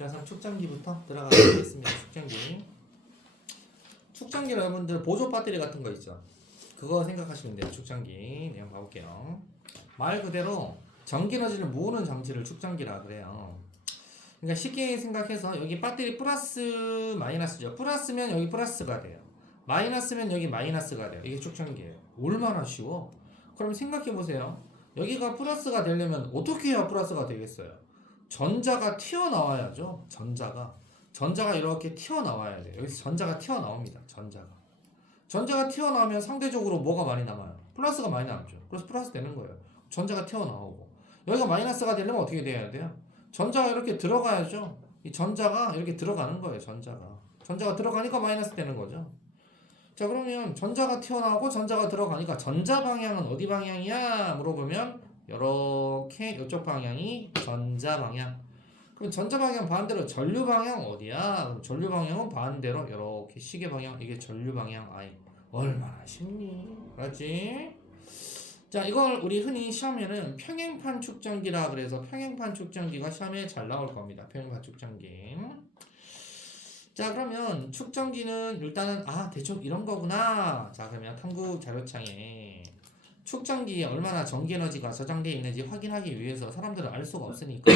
그래서 축전기부터 들어가도록 하겠습니다. 축전기. 축전기 여러분들 보조 배터리 같은 거 있죠. 그거 생각하시면 돼요. 축전기. 내가 봐볼게요. 말 그대로 전기 에너지를 모으는 장치를 축전기라 그래요. 그러니까 쉽게 생각해서 여기 배터리 플러스 마이너스죠. 플러스면 여기 플러스가 돼요. 마이너스면 여기 마이너스가 돼요. 이게 축전기예요. 얼마나 쉬워? 그럼 생각해 보세요. 여기가 플러스가 되려면 어떻게 해야 플러스가 되겠어요? 전자가 튀어나와야죠. 전자가 이렇게 튀어나와야 돼요. 여기서 전자가 튀어나옵니다. 전자가 튀어나오면 상대적으로 뭐가 많이 남아요? 플러스가 많이 남죠. 그래서 플러스 되는 거예요. 전자가 튀어나오고 여기가 마이너스가 되려면 어떻게 돼야 돼요? 전자가 이렇게 들어가야죠. 이 전자가 이렇게 들어가는 거예요. 전자가 들어가니까 마이너스 되는 거죠. 자, 그러면 전자가 튀어나오고 전자가 들어가니까 전자 방향은 어디 방향이야? 물어보면 이렇게 이쪽 방향이 전자 방향. 그럼 전자 방향 반대로 전류 방향 어디야? 그럼 전류 방향은 반대로 이렇게 시계 방향. 이게 전류 방향. 아이, 얼마나 쉽니? 알았지? 자, 이걸 우리 흔히 시험에는 평행판 축전기라 그래서 평행판 축전기가 시험에 잘 나올 겁니다. 평행판 축전기. 자, 그러면 축전기는 일단은 대충 이런 거구나. 자, 그러면 탐구 자료창에 축전기에 얼마나 전기 에너지가 저장되어 있는지 확인하기 위해서 사람들은 알 수가 없으니까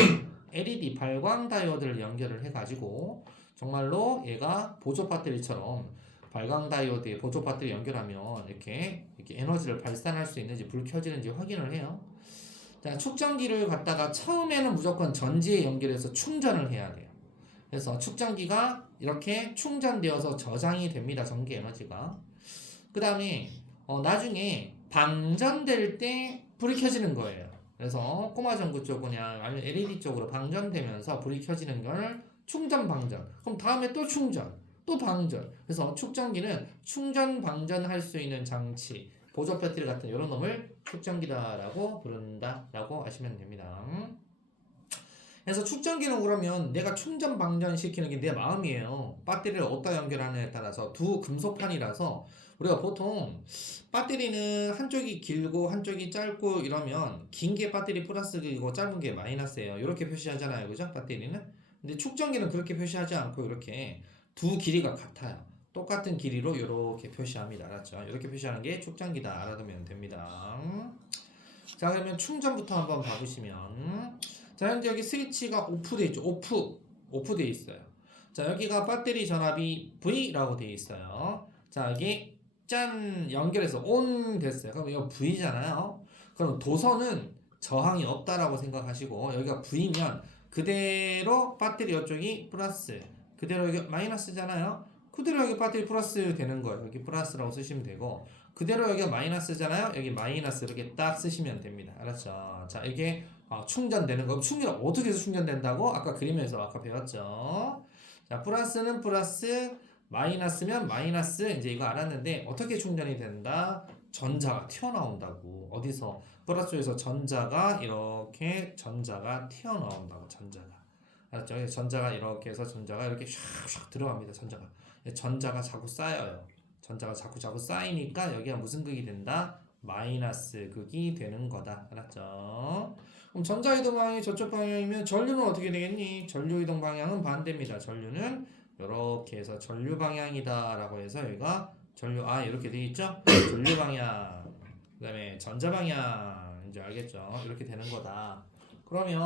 LED 발광 다이오드를 연결을 해가지고 정말로 얘가 보조 배터리처럼 발광 다이오드에 보조 배터리 연결하면 이렇게 에너지를 발산할 수 있는지 불 켜지는지 확인을 해요. 자, 축전기를 갖다가 처음에는 무조건 전지에 연결해서 충전을 해야 돼요. 그래서 축전기가 이렇게 충전되어서 저장이 됩니다. 전기 에너지가. 그 다음에 나중에 방전될 때 불이 켜지는 거예요. 그래서 꼬마 전구 쪽은 아니면 LED 쪽으로 방전되면서 불이 켜지는 걸 충전 방전. 그럼 다음에 또 충전, 또 방전. 그래서 축전기는 충전 방전할 수 있는 장치, 보조 배터리 같은 이런 놈을 축전기다라고 부른다라고 아시면 됩니다. 그래서 축전기는 그러면 내가 충전 방전 시키는 게 내 마음이에요. 배터리를 어디다 연결하느냐에 따라서 두 금속판이라서 우리가 보통 배터리는 한쪽이 길고 한쪽이 짧고 이러면 긴 게 배터리 플러스이고 짧은 게 마이너스예요. 이렇게 표시하잖아요. 그죠? 배터리는. 근데 축전기는 그렇게 표시하지 않고 이렇게 두 길이가 같아요. 똑같은 길이로 이렇게 표시합니다. 알았죠? 이렇게 표시하는 게 축전기다. 알아두면 됩니다. 자, 그러면 충전부터 한번 봐보시면 자, 현재 여기 스위치가 오프되어 있죠. 오프되어 있어요. 자, 여기가 배터리 전압이 V라고 되어 있어요. 자, 여기 짠 연결해서 ON 됐어요. 그럼 이거 V잖아요. 그럼 도선은 저항이 없다라고 생각하시고 여기가 V면 그대로 배터리 이쪽이 플러스, 그대로 여기 마이너스잖아요. 그대로 여기 배터리 플러스 되는 거예요. 여기 플러스라고 쓰시면 되고 그대로 여기가 마이너스잖아요. 여기 마이너스 이렇게 딱 쓰시면 됩니다. 알았죠? 자, 이게 충전되는 거. 충전 어떻게 해서 충전된다고? 아까 그림에서 아까 배웠죠. 자, 플러스는 플러스, 마이너스면 마이너스. 이제 이거 알았는데 어떻게 충전이 된다? 전자가 튀어나온다고. 어디서? 플러스에서 전자가 이렇게 전자가 튀어나온다고. 전자가. 알았죠? 전자가 이렇게 해서 전자가 이렇게 샥샥 들어갑니다. 전자가 자꾸 쌓여요. 전자가 자꾸 쌓이니까 여기가 무슨 극이 된다? 마이너스 극이 되는 거다. 알았죠? 그럼 전자 이동 방향이 저쪽 방향이면 전류는 어떻게 되겠니? 전류 이동 방향은 반대입니다. 전류는 이렇게 해서 전류 방향이다라고 해서 여기가 전류 이렇게 돼 있죠? 전류 방향. 그다음에 전자 방향. 이제 알겠죠? 이렇게 되는 거다. 그러면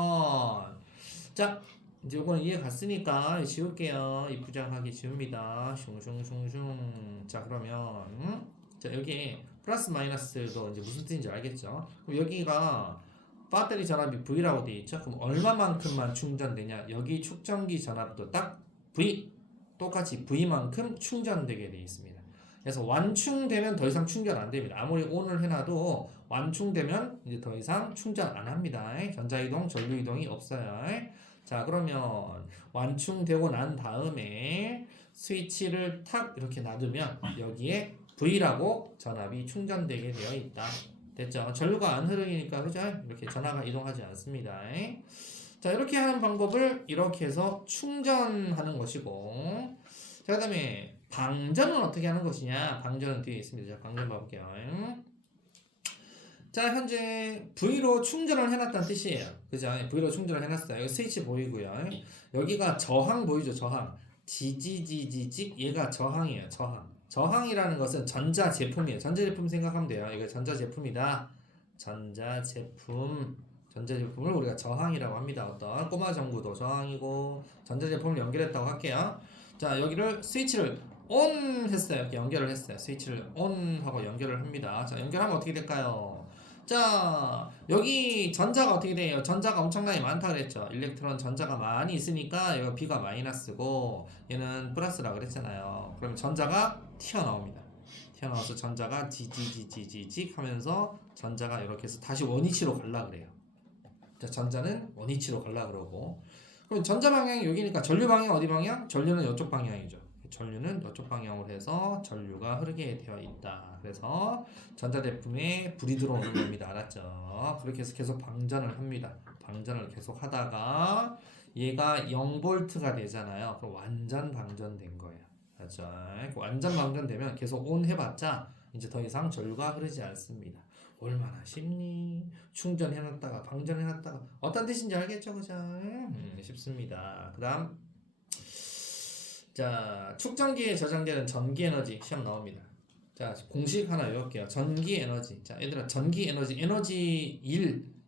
자, 이제 요거는 이해 갔으니까 지울게요. 이부장하게 지웁니다. 슝슝슝슝. 자, 그러면 자, 여기 플러스 마이너스도 이제 무슨 뜻인지 알겠죠? 그럼 여기가 배터리 전압이 V라고 되어 있죠? 그럼 얼마만큼만 충전되냐? 여기 축전기 전압도 딱 V, 똑같이 V만큼 충전되게 되어 있습니다. 그래서 완충되면 더 이상 충전 안 됩니다. 아무리 ON을 해놔도 완충되면 이제 더 이상 충전 안 합니다. 전자이동, 전류이동이 없어요. 자, 그러면 완충되고 난 다음에 스위치를 탁 이렇게 놔두면 여기에 V라고 전압이 충전되게 되어 있다. 됐죠? 전류가 안 흐르니까 그죠? 이렇게 전압이 이동하지 않습니다. 자, 이렇게 하는 방법을 이렇게 해서 충전하는 것이고, 자, 그 다음에 방전은 어떻게 하는 것이냐? 방전은 뒤에 있습니다. 자, 방전 봐볼게요. 자, 현재 V로 충전을 해놨다는 뜻이에요. 그죠? V로 충전을 해놨어요. 여기 스위치 보이고요. 여기가 저항 보이죠? 저항. 지지지지직 얘가 저항이에요. 저항. 저항이라는 것은 전자제품이에요. 전자제품 생각하면 돼요. 이거 전자제품이다. 전자제품을 우리가 저항이라고 합니다. 어떤 꼬마 전구도 저항이고 전자제품을 연결했다고 할게요. 자, 여기를 스위치를 ON 했어요. 이렇게 연결을 했어요. 스위치를 ON 하고 연결을 합니다. 자, 연결하면 어떻게 될까요? 자, 여기 전자가 어떻게 돼요? 전자가 엄청나게 많다 그랬죠. 일렉트론 전자가 많이 있으니까 여기 B가 마이너스고 얘는 플러스라 그랬잖아요. 그러면 전자가 튀어나옵니다. 튀어나와서 전자가 지지지지직 하면서 전자가 이렇게 해서 다시 원위치로 갈라 그래요. 자, 전자는 원위치로 갈라 그러고 그럼 전자 방향이 여기니까 전류 방향 어디 방향? 전류는 이쪽 방향이죠. 전류는 이쪽 방향으로 해서 전류가 흐르게 되어 있다. 그래서 전자제품에 불이 들어오는 겁니다. 알았죠? 그렇게 해서 계속 방전을 합니다. 방전을 계속 하다가 얘가 0V가 되잖아요. 그럼 완전 방전된 거예요. 알았죠? 완전 방전되면 계속 ON 해봤자 이제 더 이상 전류가 흐르지 않습니다. 얼마나 쉽니? 충전해놨다가 방전해놨다가 어떤 뜻인지 알겠죠? 그죠? 쉽습니다. 그 다음 자, 축전기에 저장되는 전기에너지 시험 나옵니다. 자, 공식 하나 외울게요. 전기에너지. 자, 얘들아, 전기에너지, 에너지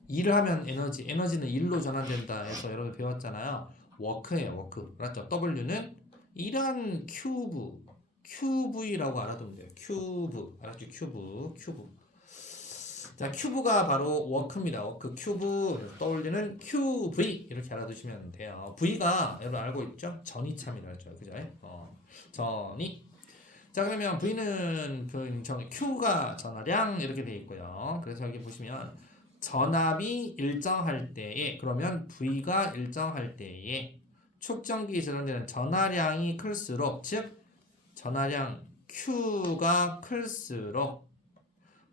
1을 하면 에너지는 1로 전환된다 해서 여러분 배웠잖아요. 워크예요, 워크. 맞죠? W는 1한 QV라고 알아두면 돼요. 큐브, 알았죠? 큐브. 자, 큐브가 바로 워크입니다. 워크 큐브, W는 QV 이렇게 알아두시면 돼요. V가 여러분 알고 있죠? 전이참이라 했죠. 그죠? 전이. 자, 그러면 V는 Q가 전하량 이렇게 돼 있고요. 그래서 여기 보시면 전압이 일정할 때에 그러면 V가 일정할 때에 축전기에 저장되는 전하량이 클수록 즉 전하량 Q가 클수록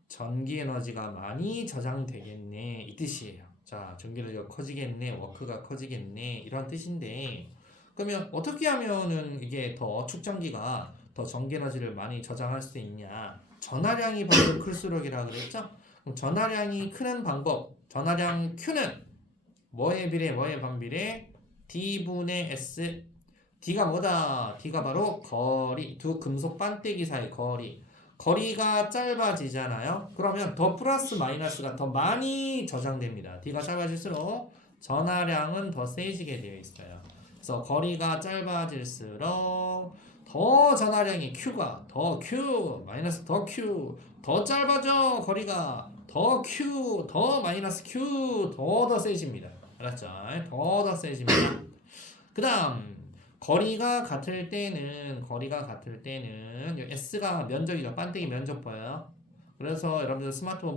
전기 에너지가 많이 저장되겠네 이 뜻이에요. 자, 전기 에너지가 커지겠네, 워크가 커지겠네 이런 뜻인데 그러면 어떻게 하면은 이게 더 축전기가 더 전기 에너지를 많이 저장할 수 있냐? 전하량이 바로 클수록이라 그랬죠? 그럼 전하량이 크는 방법, 전하량 Q는 뭐에 반비례? D분의 S. D가 뭐다? D가 바로 거리, 두 금속 반대기 사이 거리. 거리가 짧아지잖아요. 그러면 더 플러스 마이너스가 더 많이 저장됩니다. D가 짧아질수록 전하량은 더 세지게 되어 있어요. 그래서 거리가 짧아질수록 더 전하량이 Q가 더 Q 마이너스 더 Q 더 짧아져 거리가 더 Q 더 마이너스 Q 더 세집니다. 알았죠? 더 세집니다. 그 다음 거리가 같을 때는 S가 면적이죠. 반대기 면적 보여요. 그래서 여러분들 스마트폰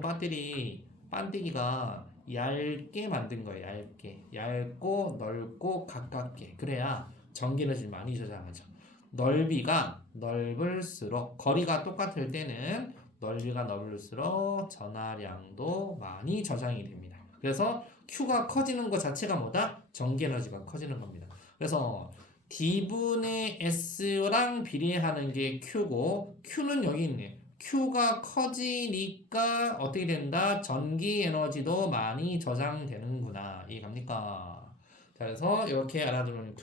반대기가 얇게 만든 거예요. 얇고 넓고 가깝게. 그래야 전기 에너지를 많이 저장하죠. 넓이가 넓을수록 거리가 똑같을 때는 넓이가 넓을수록 전하량도 많이 저장이 됩니다. 그래서 Q가 커지는 것 자체가 뭐다? 전기 에너지가 커지는 겁니다. 그래서 D분의 S랑 비례하는 게 Q고 Q는 여기 있네. Q가 커지니까 어떻게 된다? 전기 에너지도 많이 저장되는구나. 이해갑니까? 자, 그래서 이렇게 알아두면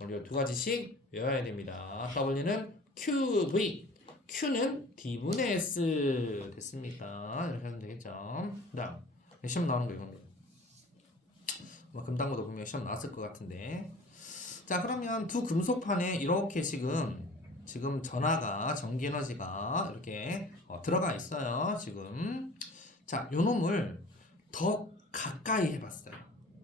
우리가 두 가지씩 외워야 됩니다. W는 QV, Q는 D분의 S 됐습니까? 이렇게 하면 되겠죠. 그 다음 시험 나오는 거 이겁니다. 금당고도 분명히 시험 나왔을 것 같은데 자, 그러면 두 금속판에 이렇게 지금 전하가 전기 에너지가 이렇게 들어가 있어요. 지금 자, 요 놈을 더 가까이 해봤어요.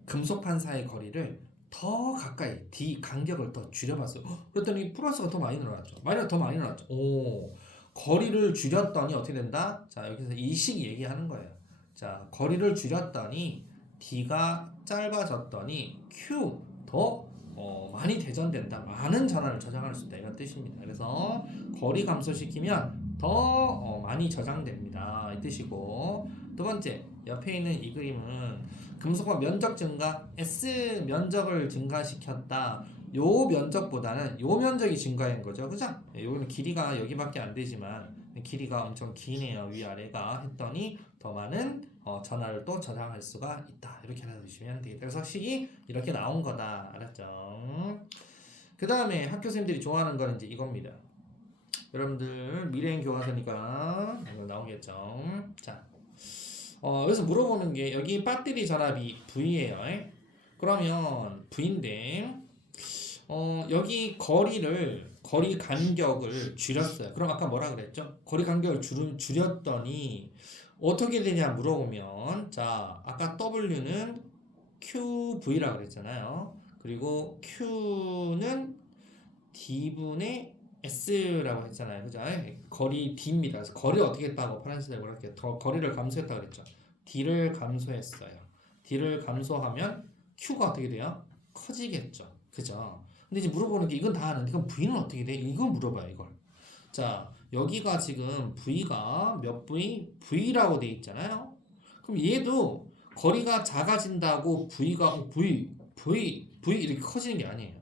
금속판 사이의 거리를 더 가까이 D 간격을 더 줄여봤어요. 그랬더니 플러스가 더 많이 늘어났죠. 마이너스 더 많이 늘어났죠. 오, 거리를 줄였더니 어떻게 된다? 자, 여기서 이식 얘기하는 거예요. 자, 거리를 줄였더니 D가 짧아졌더니 Q 더 많이 대전된다. 많은 전하를 저장할 수 있다. 이런 뜻입니다. 그래서 거리 감소시키면 더 많이 저장됩니다. 이 뜻이고 두 번째 옆에 있는 이 그림은 금속과 면적 증가 S 면적을 증가시켰다. 요 면적보다는 요 면적이 증가한 거죠. 그죠? 여기는 길이가 여기밖에 안 되지만 길이가 엄청 기네요. 위아래가 했더니 더 많은 전하를 또 저장할 수가 있다. 이렇게 알아두시면 되겠다. 그래서 식이 이렇게 나온 거다. 알았죠? 그 다음에 학교 선생님들이 좋아하는 거는 이제 이겁니다. 여러분들 미래행 교과서니까 이거 나오겠죠. 자, 여기서 물어보는 게 여기 배터리 전압이 V예요. 그러면 V인데 여기 거리 간격을 줄였어요. 그럼 아까 뭐라 그랬죠? 거리 간격을 줄였더니 어떻게 되냐 물어보면 자, 아까 W는 QV라고 그랬잖아요. 그리고 Q는 D분의 S라고 했잖아요. 그죠? 거리 D입니다. 그래서 거리를 어떻게 했다고 파란색으로 뭐라 할게요. 더 거리를 감소했다고 그랬죠. D를 감소했어요. D를 감소하면 Q가 어떻게 돼요? 커지겠죠. 그죠? 근데 이제 물어보는 게 이건 다 아는데 그럼 V는 어떻게 돼? 이건 물어봐요. 이걸. 자, 여기가 지금 V가 몇 V? V라고 돼 있잖아요. 그럼 얘도 거리가 작아진다고 V가 V 이렇게 커지는 게 아니에요.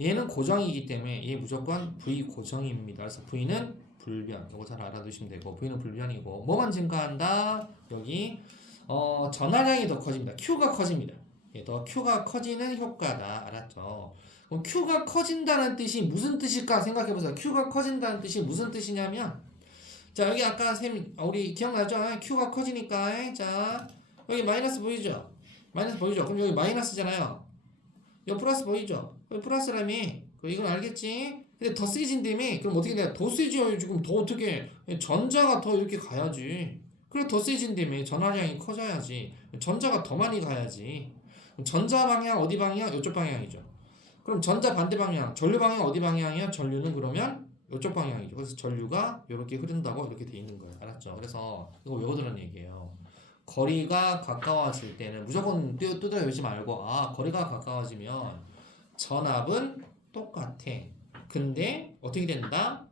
얘는 고정이기 때문에 얘 무조건 V 고정입니다. 그래서 V는 불변. 이거 잘 알아두시면 되고 V는 불변이고 뭐만 증가한다? 여기 전하량이 더 커집니다. Q가 커집니다. 더 Q가 커지는 효과다. 알았죠? 그럼 Q가 커진다는 뜻이 무슨 뜻일까 생각해보세요. Q가 커진다는 뜻이 무슨 뜻이냐면 자 여기 아까 우리 기억나죠? Q가 커지니까 자 여기 마이너스 보이죠? 마이너스 보이죠? 그럼 여기 마이너스잖아요. 여기 플러스 보이죠? 여기 플러스라며 이건 알겠지? 근데 더 세진다며 그럼 어떻게 돼? 더 세져야지. 지금 더 어떻게 전자가 더 이렇게 가야지. 그래 더 세진다며 전하량이 커져야지. 전자가 더 많이 가야지. 전자 방향 어디 방향? 이쪽 방향이죠. 그럼 전자 반대 방향, 전류 방향 어디 방향이야? 전류는 그러면 이쪽 방향이죠. 그래서 전류가 이렇게 흐른다고 이렇게 돼 있는 거예요. 알았죠? 그래서 이거 외워두는 얘기예요. 거리가 가까워질 때는 무조건 두드려 외우지 말고 거리가 가까워지면 전압은 똑같아. 근데 어떻게 된다?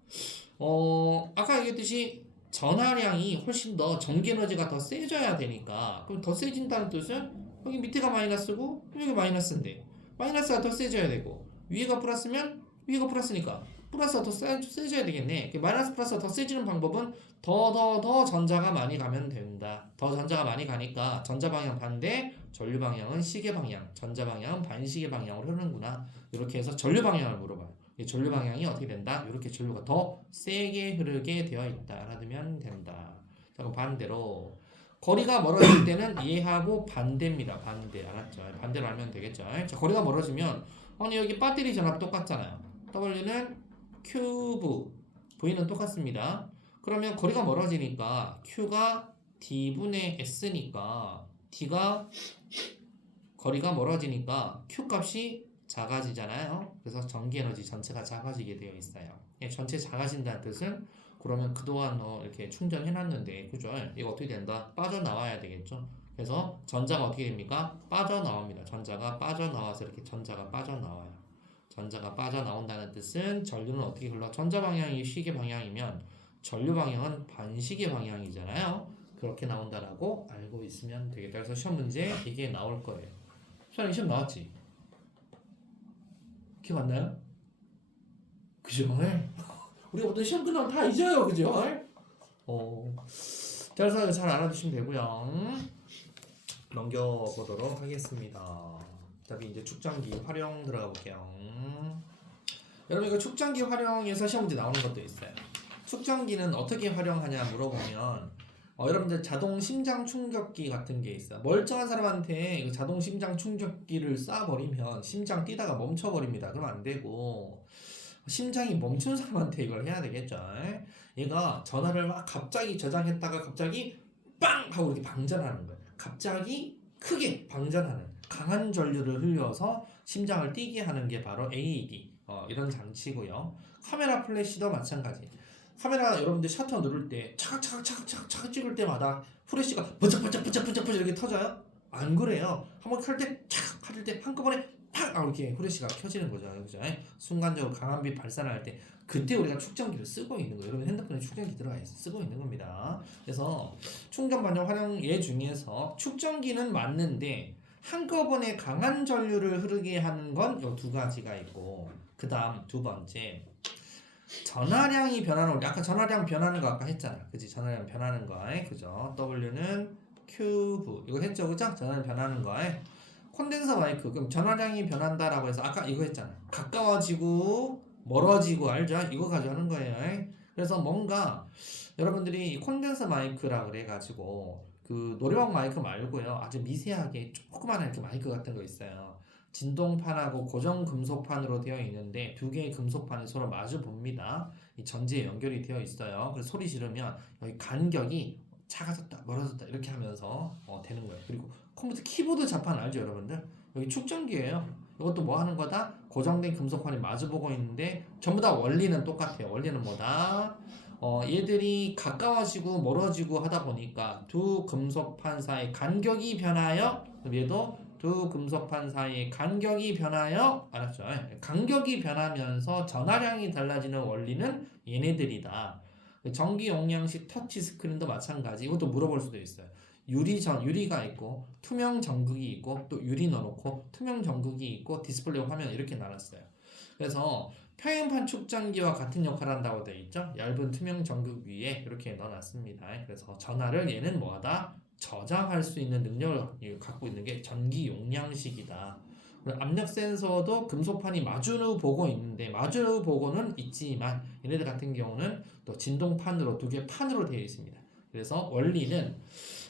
아까 얘기했듯이 전하량이 훨씬 더 전기 에너지가 더 세져야 되니까 그럼 더 세진다는 뜻은 여기 밑에가 마이너스고 여기 마이너스인데 마이너스가 더 세져야 되고 위에가 플러스면 위에가 플러스니까 플러스가 더 세져야 되겠네. 마이너스 플러스가 더 세지는 방법은 더 전자가 많이 가면 된다. 더 전자가 많이 가니까 전자 방향 반대, 전류 방향은 시계 방향, 전자 방향은 반시계 방향으로 흐르는구나. 이렇게 해서 전류 방향을 물어봐요. 이 전류 방향이 어떻게 된다? 이렇게 전류가 더 세게 흐르게 되어 있다. 알아두면 된다. 자, 그럼 반대로 거리가 멀어질 때는 얘하고 반대입니다. 반대. 알았죠? 반대로 알면 되겠죠? 자, 거리가 멀어지면 아니 여기 배터리 전압 똑같잖아요. W는 큐브, V는 똑같습니다. 그러면 거리가 멀어지니까 Q가 D분의 S니까 D가 거리가 멀어지니까 Q 값이 작아지잖아요. 그래서 전기에너지 전체가 작아지게 되어 있어요. 전체 작아진다는 뜻은 그러면 그동안 이렇게 충전해놨는데 그죠? 이거 어떻게 된다? 빠져나와야 되겠죠? 그래서 전자가 어떻게 됩니까? 빠져나옵니다. 전자가 빠져나와서 이렇게 전자가 빠져나와요. 전자가 빠져나온다는 뜻은 전류는 어떻게 흘러? 전자 방향이 시계 방향이면 전류 방향은 반시계 방향이잖아요. 그렇게 나온다라고 알고 있으면 되겠다. 그래서 시험 문제 이게 나올 거예요. 수아님 시험 나왔지? 기억 안 나요? 그죠? 우리가 보통 시험 끝나면 다 잊어요. 그죠? 그래서 잘 알아두시면 되고요. 넘겨보도록 하겠습니다. 답이 이제 축전기 활용 들어가 볼게요. 여러분 이거 축전기 활용해서 시험 문제 나오는 것도 있어요. 축전기는 어떻게 활용하냐 물어보면 여러분들 자동 심장 충격기 같은 게 있어요. 멀쩡한 사람한테 이거 자동 심장 충격기를 쏴버리면 심장 뛰다가 멈춰버립니다. 그러면 안 되고 심장이 멈춘 사람한테 이걸 해야 되겠죠. 얘가 전화를 막 갑자기 저장했다가 갑자기 빵 하고 이렇게 방전하는 거예요. 갑자기 크게 방전하는 강한 전류를 흘려서 심장을 뛰게 하는 게 바로 AED 이런 장치고요. 카메라 플래시도 마찬가지. 카메라 여러분들 셔터 누를 때 차각차각 찍을 때마다 프레시가 번쩍번쩍 이렇게 터져요? 안 그래요. 한번 켤 때 한꺼번에 팍 이렇게 프레시가 켜지는 거죠. 그죠? 순간적으로 강한 빛 발산할 때 그때 우리가 축전기를 쓰고 있는 거예요. 여러분 핸드폰에 축전기 들어가 있어 쓰고 있는 겁니다. 그래서 충전 반영 활용 예 중에서 축전기는 맞는데 한꺼번에 강한 전류를 흐르게 하는 건 이 두 가지가 있고 그 다음 두 번째 전하량이 변하는 원리. 아까 전하량 변하는 거 아까 했잖아. 그지? 전하량 변하는 거. 그죠? W는 큐브. 이거 했죠, 그죠? 전하량 변하는 거. 콘덴서 마이크. 그럼 전하량이 변한다라고 해서 아까 이거 했잖아. 가까워지고 멀어지고 알죠? 이거 가지고 하는 거예요. 그래서 뭔가 여러분들이 이 콘덴서 마이크라 그래가지고 그 노래방 마이크 말고요. 아주 미세하게 조그마한 이렇게 마이크 같은 거 있어요. 진동판하고 고정 금속판으로 되어 있는데 두 개의 금속판이 서로 마주 봅니다. 이 전지에 연결이 되어 있어요. 그래서 소리 지르면 여기 간격이 작아졌다, 멀어졌다 이렇게 하면서 되는 거예요. 그리고 컴퓨터 키보드 자판 알죠, 여러분들? 여기 축전기예요. 이것도 뭐 하는 거다? 고정된 금속판이 마주 보고 있는데 전부 다 원리는 똑같아요. 원리는 뭐다? 얘들이 가까워지고 멀어지고 하다 보니까 두 금속판 사이 간격이 변하여 얘도 두 금속판 사이의 간격이 변하여 알았죠? 간격이 변하면서 전하량이 달라지는 원리는 얘네들이다. 전기 용량식 터치 스크린도 마찬가지. 이것도 물어볼 수도 있어요. 유리가 있고 투명 전극이 있고 또 유리 넣어놓고 투명 전극이 있고 디스플레이 화면 이렇게 나눴어요. 그래서 평행판 축전기와 같은 역할을 한다고 되어 있죠. 얇은 투명 전극 위에 이렇게 넣어놨습니다. 그래서 전하를 얘는 뭐하다? 저장할 수 있는 능력을 갖고 있는 게 전기 용량식이다. 압력 센서도 금속판이 마주 보고 있는데 마주 보고는 있지만 얘네들 같은 경우는 또 진동판으로 두 개 판으로 되어 있습니다. 그래서 원리는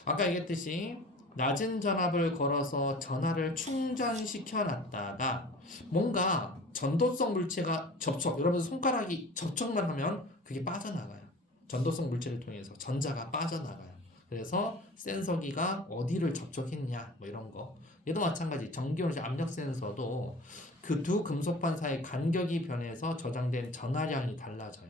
아까 얘기했듯이 낮은 전압을 걸어서 전하를 충전시켜 놨다가 뭔가 전도성 물체가 여러분 손가락이 접촉만 하면 그게 빠져나가요. 전도성 물체를 통해서 전자가 빠져나가요. 그래서 센서기가 어디를 접촉했냐 뭐 이런 거. 얘도 마찬가지. 전기용량 압력 센서도 그 두 금속판 사이 간격이 변해서 저장된 전하량이 달라져요.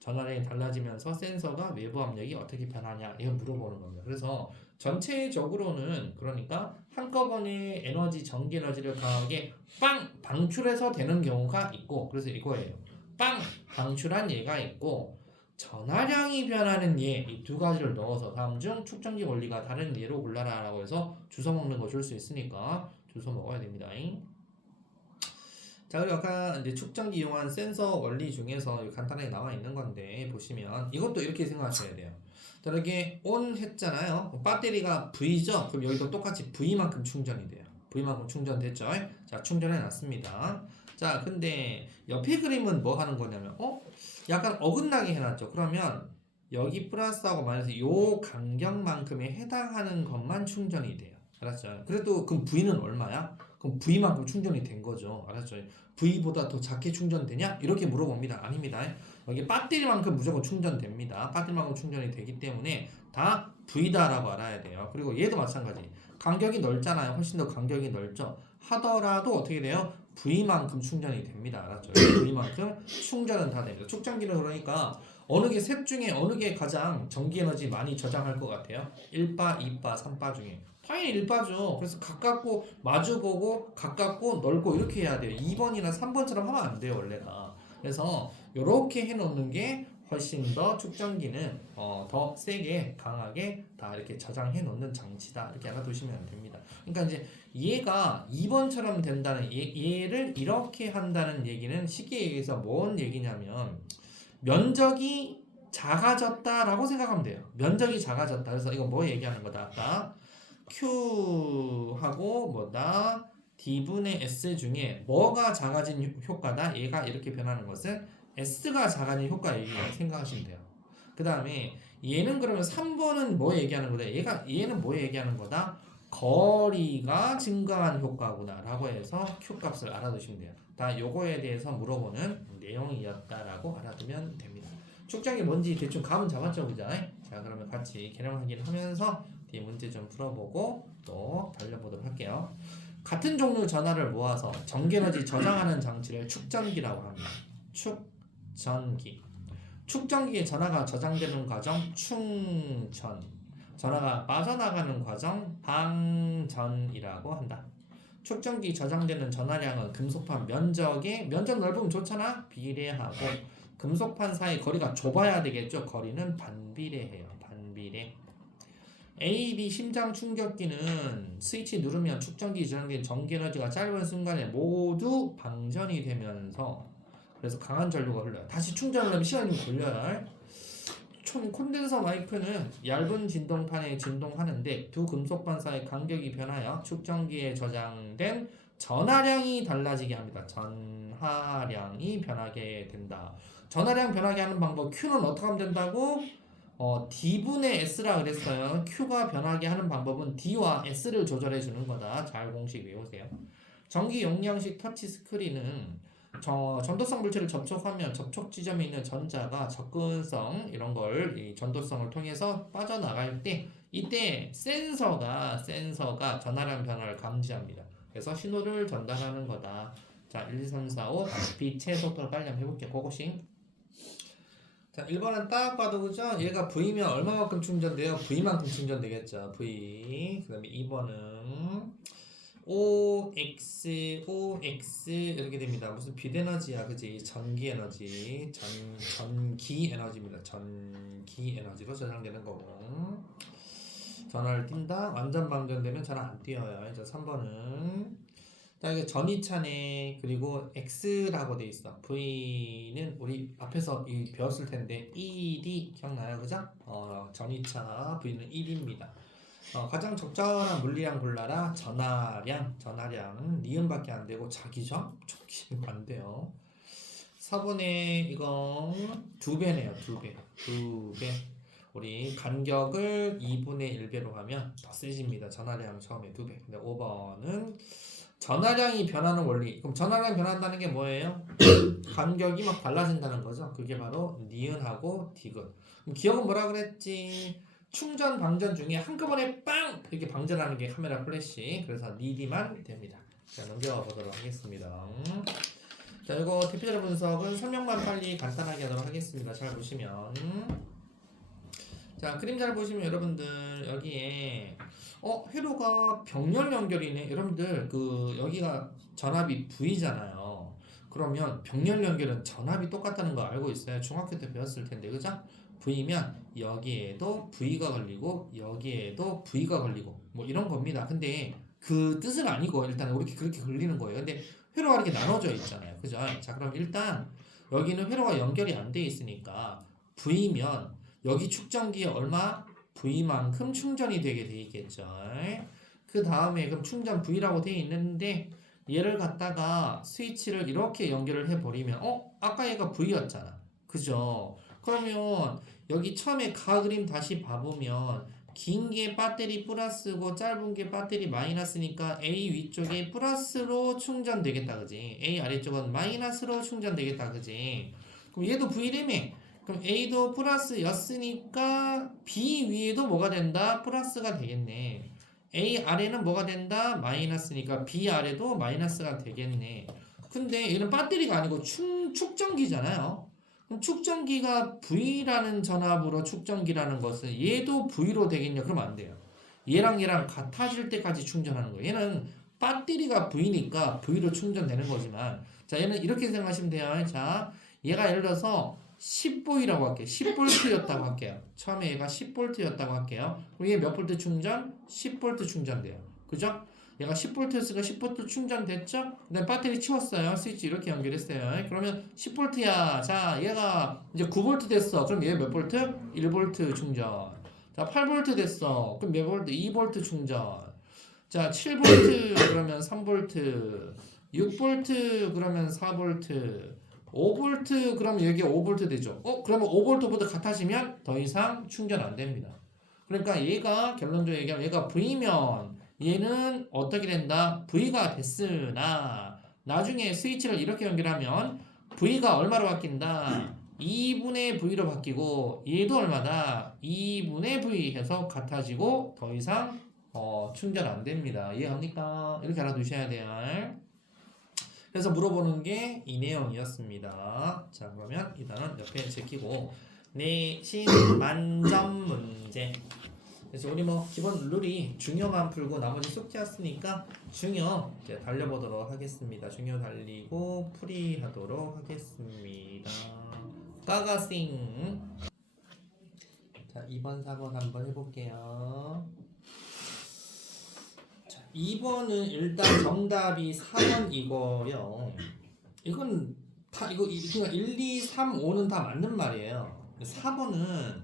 전하량이 달라지면서 센서가 외부 압력이 어떻게 변하냐 이거 물어보는 겁니다. 그래서 전체적으로는 그러니까 한꺼번에 전기 에너지를 강하게 빵 방출해서 되는 경우가 있고 그래서 이거예요. 빵 방출한 얘가 있고 전하량이 변하는 예 이 두 가지를 넣어서 다음 중 축전기 원리가 다른 예로 골라라 라고 해서 주워 먹는 거 줄 수 있으니까 주워 먹어야 됩니다. 자, 그리고 아까 이제 축전기 이용한 센서 원리 중에서 간단하게 나와 있는 건데 보시면 이것도 이렇게 생각하셔야 돼요. 자, 이렇게 온 했잖아요. 배터리가 V죠? 그럼 여기도 똑같이 V만큼 충전이 돼요. V만큼 충전됐죠? 자, 충전해 놨습니다. 자, 근데 옆에 그림은 뭐 하는 거냐면 약간 어긋나게 해놨죠. 그러면 여기 플러스하고 마이너스 요 간격만큼에 해당하는 것만 충전이 돼요. 알았죠? 그래도 그럼 V는 얼마야? 그럼 V만큼 충전이 된 거죠. 알았죠? V보다 더 작게 충전되냐? 이렇게 물어봅니다. 아닙니다. 여기 배터리만큼 무조건 충전됩니다. 배터리만큼 충전이 되기 때문에 다 V다라고 알아야 돼요. 그리고 얘도 마찬가지. 간격이 넓잖아요. 훨씬 더 간격이 넓죠. 하더라도 어떻게 돼요? V만큼 충전이 됩니다. 알았죠? V만큼 충전은 다 됩니다. 축전기는 그러니까 어느 게 셋 중에 어느 게 가장 전기 에너지 많이 저장할 것 같아요? 1바, 2바, 3바 중에 당연히 1바죠. 그래서 가깝고 마주보고 가깝고 넓고 이렇게 해야 돼요. 2번이나 3번처럼 하면 안 돼요 원래가. 그래서 이렇게 해놓는 게 훨씬 더 축전기는 더 세게 강하게 다 이렇게 저장해 놓는 장치다 이렇게 알아두시면 됩니다. 그러니까 이제 얘가 2번처럼 된다는 얘를 이렇게 한다는 얘기는 쉽게 얘기해서 뭔 얘기냐면 면적이 작아졌다라고 생각하면 돼요. 면적이 작아졌다. 그래서 이거 뭐 얘기하는 거다 아까 Q하고 뭐다 D분의 S 중에 뭐가 작아진 효과다. 얘가 이렇게 변하는 것은 S가 작아진 효과 얘기라고 생각하시면 돼요. 그 다음에 얘는 그러면 3번은 뭐 얘기하는 거다. 얘는 뭐 얘기하는 거다. 거리가 증가한 효과구나 라고 해서 Q 값을 알아두시면 돼요. 다 요거에 대해서 물어보는 내용이었다라고 알아두면 됩니다. 축전기 뭔지 대충 감은 잡았죠, 그죠? 자, 그러면 같이 개념 확인하면서 뒤에 문제 좀 풀어보고 또 달려보도록 할게요. 같은 종류 전하를 모아서 전기에너지 저장하는 장치를 축전기라고 합니다. 축전기. 축전기에 전하가 저장되는 과정 충전. 전하가 빠져나가는 과정 방전이라고 한다. 축전기 저장되는 전하량은 금속판 면적 넓으면 좋잖아. 비례하고 금속판 사이 거리가 좁아야 되겠죠. 거리는 반비례해요. 반비례. A, B 심장 충격기는 스위치 누르면 축전기 저장된 전기 에너지가 짧은 순간에 모두 방전이 되면서 그래서 강한 전류가 흘러요. 다시 충전을 하면 시간이 걸려요. 콘덴서 마이크는 얇은 진동판에 진동하는데 두 금속 반사의 간격이 변하여 측정기에 저장된 전하량이 달라지게 합니다. 전하량이 변하게 된다. 전하량 변하게 하는 방법 Q는 어떻게 하면 된다고? D분의 S라 그랬어요. Q가 변하게 하는 방법은 D와 S를 조절해 주는 거다. 잘 공식 외우세요. 전기 용량식 터치 스크린은 전도성 물체를 접촉하면 접촉 지점에 있는 전자가 접근성 이런 걸 이 전도성을 통해서 빠져나갈 때 이때 센서가 전하량 변화를 감지합니다. 그래서 신호를 전달하는 거다. 자, 1, 2, 3, 4, 5 빛의 속도를 빨리 한번 해볼게요. 고고싱. 자, 1번은 딱 봐도 그죠? 얘가 V면 얼마만큼 충전돼요? V만큼 충전되겠죠. V. 그 다음에 2번은 OX 이렇게 됩니다. 무슨 빛에너지야, 그지? 전기 에너지, 전기 에너지입니다. 전기 에너지로 저장되는 거고. 전화를 띈다. 완전 방전되면 전화 안 띄어요. 이제 3번은 자, 이게 전이차네. 그리고 X라고 돼 있어. V는 우리 앞에서 배웠을 텐데 ED 기억나요, 그죠? 전이차 V는 1입니다. 가장 적절한 물리량 골라라. 전하량, 니은밖에 안 되고 자기점, 좀 안 돼요. 4번에 이거 2배네요, 2배. 우리 간격을 2분의 1배로 하면 더 세집니다. 전하량 처음에 2배. 근데 5번은 전하량이 변하는 원리. 그럼 전하량 변한다는 게 뭐예요? 간격이 막 달라진다는 거죠. 그게 바로 니은하고 디귿. 그럼 기억은 뭐라 그랬지? 충전 방전 중에 한꺼번에 빵! 이렇게 방전하는 게 카메라 플래시. 그래서 니디만 됩니다. 자, 넘겨보도록 하겠습니다. 자, 이거 대표적 분석은 설명만 빨리 간단하게 하도록 하겠습니다. 잘 보시면. 자, 그림 잘 보시면 여러분들 여기에 회로가 병렬 연결이네. 여러분들 여기가 전압이 V잖아요. 그러면 병렬 연결은 전압이 똑같다는 거 알고 있어요. 중학교 때 배웠을 텐데, 그죠? V면 여기에도 V가 걸리고 여기에도 V가 걸리고 뭐 이런 겁니다. 근데 그 뜻은 아니고 일단 그렇게 걸리는 거예요. 근데 회로가 이렇게 나눠져 있잖아요. 그죠? 자, 그럼 일단 여기는 회로가 연결이 안 돼 있으니까 V면 여기 축전기에 얼마? V만큼 충전이 되게 돼 있겠죠. 그 다음에 그럼 충전 V라고 돼 있는데 얘를 갖다가 스위치를 이렇게 연결을 해버리면 아까 얘가 V였잖아. 그죠? 그러면 여기 처음에 가 그림 다시 봐보면 긴 게 배터리 플러스고 짧은 게 배터리 마이너스니까 A 위쪽에 플러스로 충전되겠다, 그지? A 아래쪽은 마이너스로 충전되겠다, 그지? 그럼 얘도 V라며. 그럼 A도 플러스였으니까 B 위에도 뭐가 된다? 플러스가 되겠네. A 아래는 뭐가 된다? 마이너스니까 B 아래도 마이너스가 되겠네. 근데 얘는 배터리가 아니고 축전기잖아요. 그럼 축전기가 V라는 전압으로 축전기라는 것은 얘도 V로 되겠냐? 그러면 안 돼요. 얘랑 같아질 때까지 충전하는 거예요. 얘는 배터리가 V니까 V로 충전되는 거지만, 자, 얘는 이렇게 생각하시면 돼요. 자, 얘가 예를 들어서 10V라고 할게요. 10V였다고 할게요. 처음에 얘가 10V였다고 할게요. 그럼 얘 몇 볼트 충전? 10V 충전돼요. 그죠? 얘가 10V였으니까 10V 충전됐죠? 그다음에 배터리 치웠어요. 스위치 이렇게 연결했어요. 그러면 10V야. 자, 얘가 이제 9V 됐어. 그럼 얘 몇 볼트? 1V 충전. 자, 8V 됐어. 그럼 몇 볼트? 2V 충전. 자, 7V 그러면 3V. 6V 그러면 4V. 5V 그러면 여기 5V 되죠. 그러면 5V보다 같아지면 더 이상 충전 안 됩니다. 그러니까 얘가 결론적으로 얘기하면 얘가 V면 얘는 어떻게 된다? V가 됐으나 나중에 스위치를 이렇게 연결하면 V가 얼마로 바뀐다? 2분의 V로 바뀌고 얘도 얼마다? 2분의 V 해서 같아지고 더 이상 충전 안 됩니다. 이해합니까? 이렇게 알아두셔야 돼요. 그래서 물어보는 게 이 내용이었습니다. 자, 그러면 이 단원 옆에 제끼고 내신 만점 문제. 그래서 우리 기본 룰이 중요만 풀고 나머지 숙제였으니까 중요 이제 달려보도록 하겠습니다. 중요 달리고 풀이하도록 하겠습니다. 까가싱. 자, 2번 4번 한번 해볼게요. 2번은 일단 정답이 4번이고요. 이건 다 이거 그러니까 1, 2, 3, 5는 다 맞는 말이에요. 4번은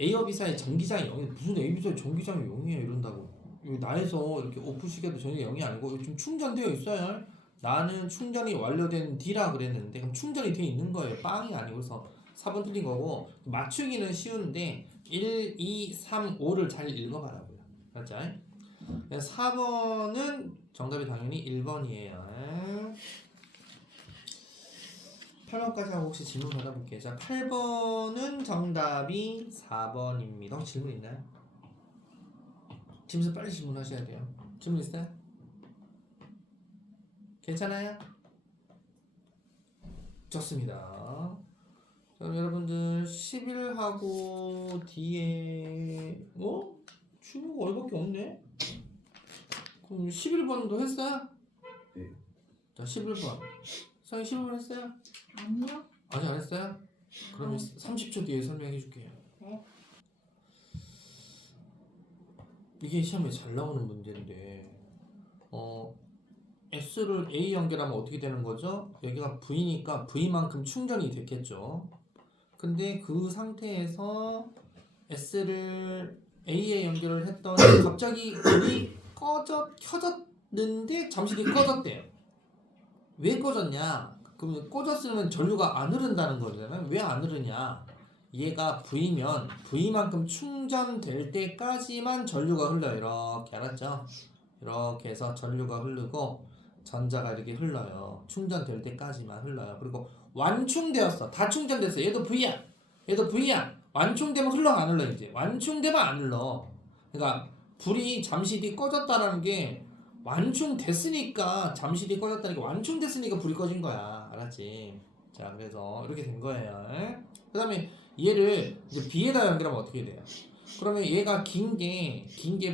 A와 B 사이 전기장이 0이 무슨 A, B 사이 전기장이 0이에요 이런다고. 이거 나에서 이렇게 오프시계도 전기가 0이 아니고 이거 지금 충전되어 있어요. 나는 충전이 완료된 D라 그랬는데 그럼 충전이 되어 있는 거예요. 빵이 아니고. 그래서 4번 틀린 거고 맞추기는 쉬운데 1, 2, 3, 5를 잘 읽어봐라고요. 맞죠? 4번은 정답이 당연히 1번이에요. 8번까지 하고 혹시 질문 받아볼게요. 자, 8번은 정답이 4번입니다. 혹시 질문 있나요? 지금 빨리 질문하셔야 돼요. 질문 있어요? 괜찮아요? 좋습니다. 그럼 여러분들 11하고 뒤에 중요가 어디밖에 없네? 그럼 11번도 했어요? 네. 자, 11번. 선생님 11번 했어요? 아니요. 아직 안 했어요? 그러면 30초 뒤에 설명해 줄게요. 네. 이게 시험에 잘 나오는 문제인데 S를 A 연결하면 어떻게 되는 거죠? 여기가 V니까 V만큼 충전이 됐겠죠. 근데 그 상태에서 S를 A에 연결을 했더니 갑자기 불이 켜졌는데 잠시 뒤에 꺼졌대요. 왜 꺼졌냐? 그러면 꺼졌으면 전류가 안 흐른다는 거잖아요. 왜 안 흐르냐? 얘가 V면 V만큼 충전될 때까지만 전류가 흘러요. 이렇게 알았죠? 이렇게 해서 전류가 흐르고 전자가 이렇게 흘러요. 충전될 때까지만 흘러요. 그리고 완충되었어. 다 충전됐어. 얘도 V야. 얘도 V야. 완충되면 흘러 안 흘러 이제. 완충되면 안 흘러. 그러니까 불이 잠시 뒤 꺼졌다라는 게 완충됐으니까 잠시 뒤 꺼졌다는 게 완충됐으니까 불이 꺼진 거야. 알았지? 자, 그래서 이렇게 된 거예요. 그 다음에 얘를 이제 B에다 연결하면 어떻게 돼요? 그러면 얘가 긴 게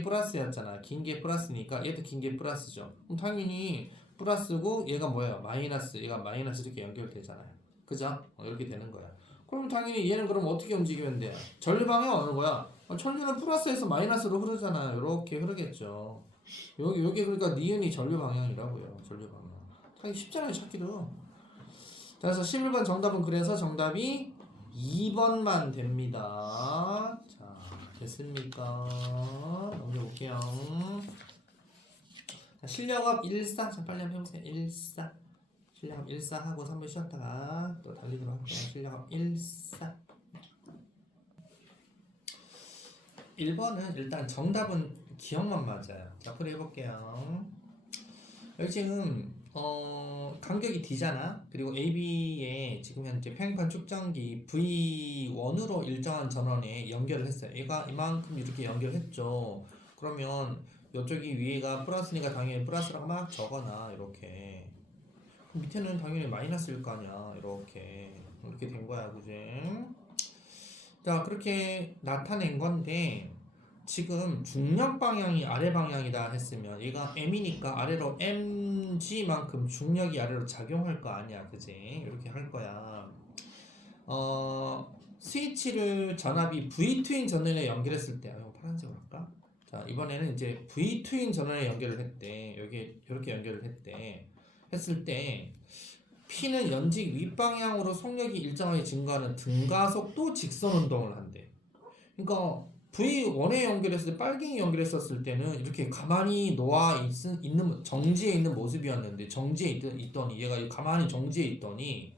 플러스였잖아. 긴 게 플러스니까 얘도 긴 게 플러스죠. 그럼 당연히 플러스고 얘가 뭐예요? 마이너스. 얘가 마이너스 이렇게 연결되잖아요. 그죠? 이렇게 되는 거야. 그럼 당연히 얘는 그럼 어떻게 움직이면 돼요? 전류 방향 어느 거야? 전류는 플러스에서 마이너스로 흐르잖아요. 이렇게 흐르겠죠. 여기 그러니까 니은이 전류 방향이라고요. 전류 방향. 당연히 쉽잖아요, 찾기도. 자, 그래서 11번 정답은 그래서 정답이 2번만 됩니다. 자, 됐습니까? 넘겨볼게요. 자, 실력업 1사. 자, 빨리 한번 해보세요. 1사. 실력업 1사 하고 3분 쉬었다가 또 달리도록 할게요. 실력업 1사. 1번은 일단 정답은 기억만 맞아요. 자, 앞으로 해볼게요. 여기 지금 간격이 D잖아. 그리고 AB에 지금 현재 평행판 축전기 V1으로 일정한 전원에 연결을 했어요. 얘가 이만큼 이렇게 연결했죠. 그러면 이쪽이 위에가 플러스니까 당연히 플러스라고 막 적어놔. 이렇게. 밑에는 당연히 마이너스일 거 아니야. 이렇게 된 거야. 그지? 자, 그렇게 나타낸 건데 지금 중력 방향이 아래 방향이다 했으면 얘가 M이니까 아래로 mg만큼 중력이 아래로 작용할 거 아니야. 그지? 이렇게 할 거야. 스위치를 전압이 V2인 전원에 연결했을 때 이거 파란색으로 할까? 자, 이번에는 이제 V2인 전원에 연결을 했대. 여기 이렇게 연결을 했을 때 P는 연직 윗방향으로 속력이 일정하게 증가하는 등가속도 직선 운동을 한대. 그러니까 V1에 연결했을 때 빨갱이 연결했었을 때는 이렇게 가만히 있는 정지해 있는 모습이었는데 정지해 있더니 얘가 가만히 정지해 있더니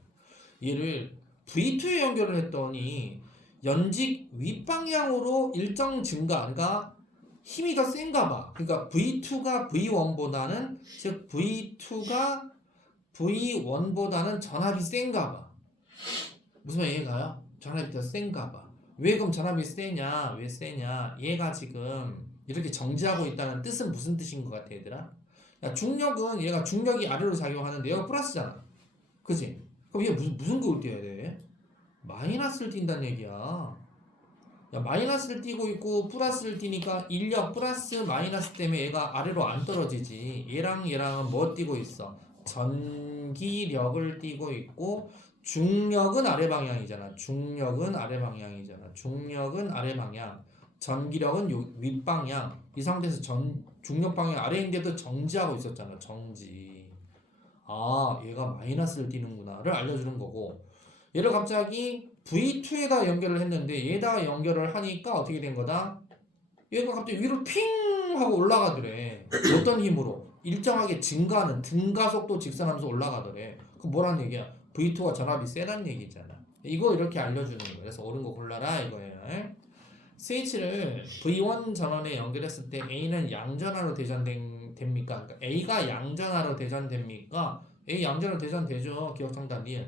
얘를 V2에 연결을 했더니 연직 윗방향으로 일정 증가, 그러니까 힘이 더 센가 봐. 그러니까 V2가 V1보다는 즉 V2가 V1보다는 전압이 센가 봐. 무슨 말 이해가요? 전압이 더 센가 봐. 왜 그럼 전압이 세냐? 왜 세냐? 얘가 지금 이렇게 정지하고 있다는 뜻은 무슨 뜻인 것 같아, 얘들아? 야, 중력은 얘가 중력이 아래로 작용하는데 얘가 플러스잖아. 그지? 그럼 얘 무슨 극을 띄어야 돼? 마이너스를 띈다는 얘기야. 야, 마이너스를 띄고 있고 플러스를 띄니까 인력 플러스 마이너스 때문에 얘가 아래로 안 떨어지지. 얘랑은 뭐 띄고 있어? 전기력을 띄고 있고 중력은 아래 방향이잖아. 중력은 아래 방향. 전기력은 윗방향. 이 상태에서 중력 방향 아래인데도 정지하고 있었잖아. 정지. 아 얘가 마이너스를 띠는구나를 알려주는 거고, 얘를 갑자기 V2에다 연결을 했는데 얘에다가 연결을 하니까 어떻게 된 거다? 얘가 갑자기 위로 핑 하고 올라가더래. 어떤 힘으로? 일정하게 증가하는 등가속도 직선하면서 올라가더래. 그 뭐란 얘기야? V2가 전압이 세다는 얘기잖아. 이거 이렇게 알려주는 거야. 그래서 옳은 거 골라라 이거예요. 스위치를 V1 전원에 연결했을 때 A는 양전하로 대전됩니까? 그러니까 A가 양전하로 대전됩니까? A 양전하로 대전되죠. 기억 정답이.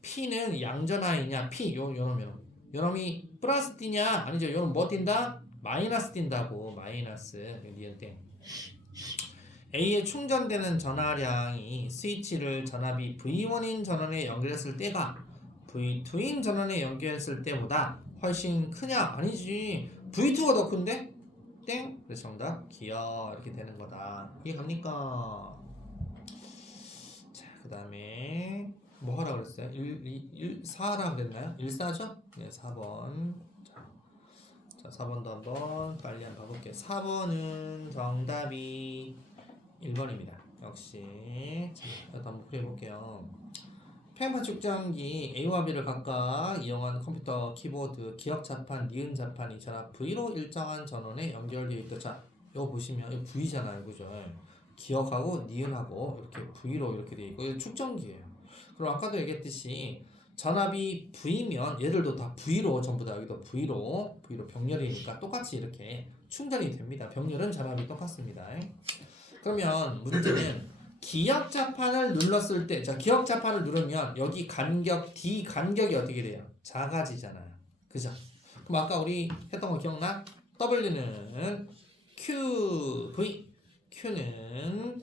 P는 양전하이냐? P 요놈이 플러스 띠냐? 아니죠. 요놈 뭐 띈다? 마이너스 띈다고. 마이너스. 니은 땡. A에 충전되는 전하량이 스위치를 전압이 V1인 전원에 연결했을 때가 V2인 전원에 연결했을 때보다 훨씬 크냐? 아니지. V2가 더 큰데? 땡. 그래서 정답 기억 이렇게 되는 거다. 이해 갑니까? 자, 그 다음에 뭐 하라 그랬어요? 4라 그랬나요? 1사죠? 네, 4번. 자, 4번도 한번 빨리 한번 봐볼게요. 4번은 정답이 1번입니다. 역시. 자, 한번 풀어볼게요. 페인판 측정기 A와 B를 각각 이용한 컴퓨터 키보드 기억자판, 니은자판이 전압 V로 일정한 전원에 연결되어 있다. 자, 이거 보시면 이거 V잖아요, 그죠? 기억하고 니은하고 이렇게 V로 이렇게 되어 있고 이거 측정기예요. 그럼 아까도 얘기했듯이 전압이 V면 얘들도 다 V로 전부 다 여기도 V로 병렬이니까 똑같이 이렇게 충전이 됩니다. 병렬은 전압이 똑같습니다. 그러면 문제는 기억자판을 눌렀을 때, 자, 기억자판을 누르면 여기 간격 D 간격이 어떻게 돼요? 작아지잖아요. 그죠? 그럼 아까 우리 했던 거 기억나? W는 Q는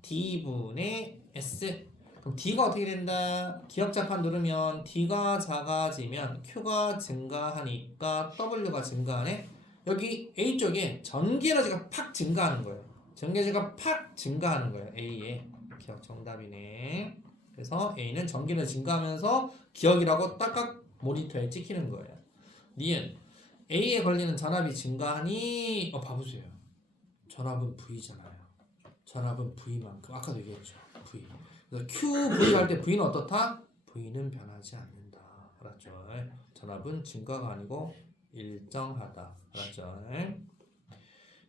D분의 S. 그럼 D가 어떻게 된다? 기억자판 누르면 D가 작아지면 Q가 증가하니까 W가 증가하네. 여기 A 쪽에 전기에너지가 팍 증가하는 거예요. 전기에너지가 팍 증가하는 거예요. A에. 기억 정답이네. 그래서 A는 전기는 증가하면서 기억이라고 딱딱 모니터에 찍히는 거예요. 니은 A에 걸리는 전압이 증가하니 봐보세요. 전압은 V잖아요. 전압은 V만큼 아까도 얘기했죠. V. 그래서 QV 할 때 V는 어떻다? V는 변하지 않는다. 알았죠? 전압은 증가가 아니고 일정하다. 알았죠?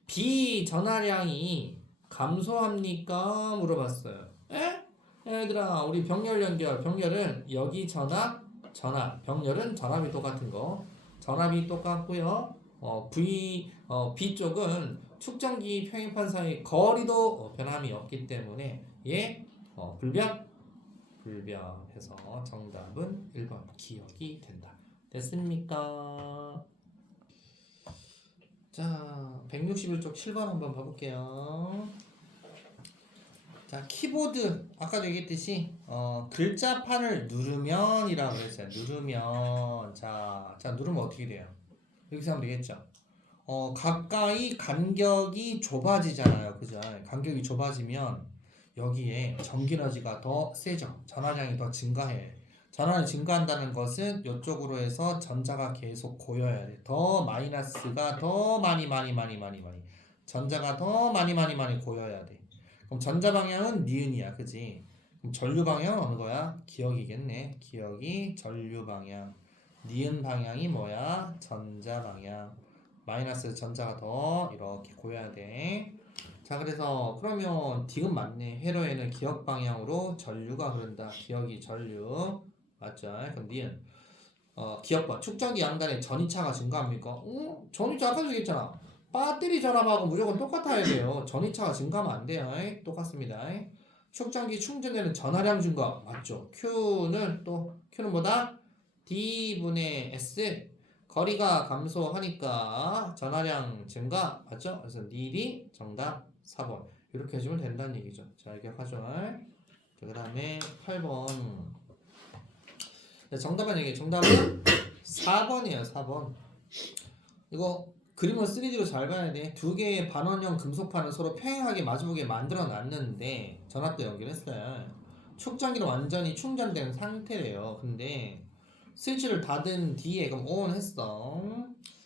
B 전하량이 감소합니까? 물어봤어요. 얘들아, 우리 병렬 연결. 병렬은 여기 전압, 병렬은 전압이 똑같은 거. 전압이 똑같고요. B 쪽은 축전기 평행판 사이 거리도 변함이 없기 때문에 얘 불변해서 정답은 1번 기억이 된다. 됐습니까? 자, 161쪽 7번 한번 봐볼게요. 자, 키보드 아까도 얘기했듯이 글자판을 누르면이라고 그랬어요. 누르면 자 누르면 어떻게 돼요? 이렇게 하면 되겠죠. 가까이 간격이 좁아지잖아요. 그죠? 간격이 좁아지면 여기에 전기에너지가 더 세죠. 전하량이 더 증가해. 전하량이 증가한다는 것은 이쪽으로 해서 전자가 계속 고여야 돼. 더 마이너스가 더 많이 전자가 더 많이 고여야 돼. 그럼 전자 방향은 니은이야, 그지? 그럼 전류 방향은 어느 거야? 기억이겠네. 기억이 전류 방향. 니은 방향이 뭐야? 전자 방향. 마이너스 전자가 더 이렇게 고여야 돼. 자, 그래서 그러면 D는 맞네. 회로에는 기억 방향으로 전류가 흐른다. 기억이 전류. 맞죠? 그럼 니은 기억 봐. 축전기 양단에 전이차가 증가합니까? 전이차 아까도 얘기했잖아. 배터리 전압하고 무조건 똑같아야 돼요. 전이차가 증가하면 안 돼요. 똑같습니다. 축전기 충전되는 전하량 증가. 맞죠? Q는 뭐다? D분의 S. 거리가 감소하니까 전하량 증가. 맞죠? 그래서 니리 정답 4번. 이렇게 해주면 된다는 얘기죠. 자, 기억하죠? 자, 그 다음에 8번. 정답은 얘기해. 정답은 4번이에요. 4번. 이거 그림을 3D로 잘 봐야 돼. 두 개의 반원형 금속판을 서로 평행하게 마주보게 만들어 놨는데 전압도 연결했어요. 축전기는 완전히 충전된 상태래요. 근데 스위치를 닫은 뒤에 그럼 ON 했어.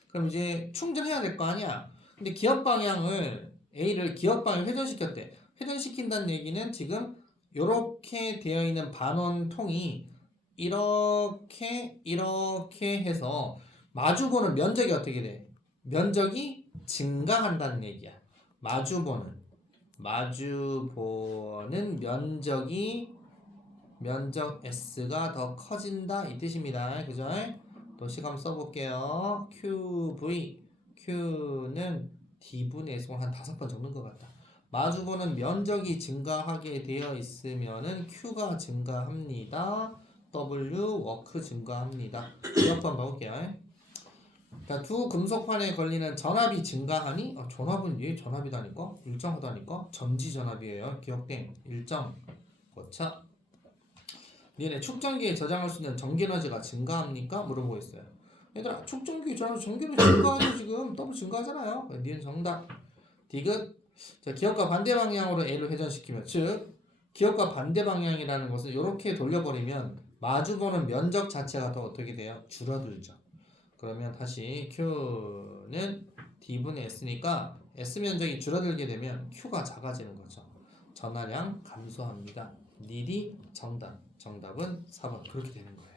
그럼 이제 충전해야 될 거 아니야. 근데 기억 방향을 A를 기억 방향 회전시켰대. 회전시킨다는 얘기는 지금 이렇게 되어 있는 반원통이 이렇게 해서 마주보는 면적이 어떻게 돼? 면적이 증가한다는 얘기야. 마주보는 면적 S가 더 커진다 이 뜻입니다. 그죠? 도식함 써볼게요. Q는 D분의 S가 한 5번 적는 것 같다. 마주보는 면적이 증가하게 되어 있으면은 Q가 증가합니다. W 워크 증가합니다. 몇 번 봐볼게요. 그러니까 두 금속판에 걸리는 전압이 증가하니 전압은 얘 전압이다니까 일정하다니까 전지 전압이에요. 기억된 일정 고쳐. 니네 축전기에 저장할 수 있는 전기에너지가 증가합니까? 물어보고 있어요. 얘들아 축전기에 저장할 전기에너지 증가하죠. 지금 더블 증가하잖아요. 니는 정답 디귿. 자, 기억과 반대 방향으로 A를 회전시키면 즉 기억과 반대 방향이라는 것은 이렇게 돌려버리면 마주보는 면적 자체가 더 어떻게 돼요? 줄어들죠. 그러면 다시 Q는 D분의 S니까 S 면적이 줄어들게 되면 Q가 작아지는 거죠. 전하량 감소합니다. 니디 정답. 정답은 4번. 그렇게 되는 거예요.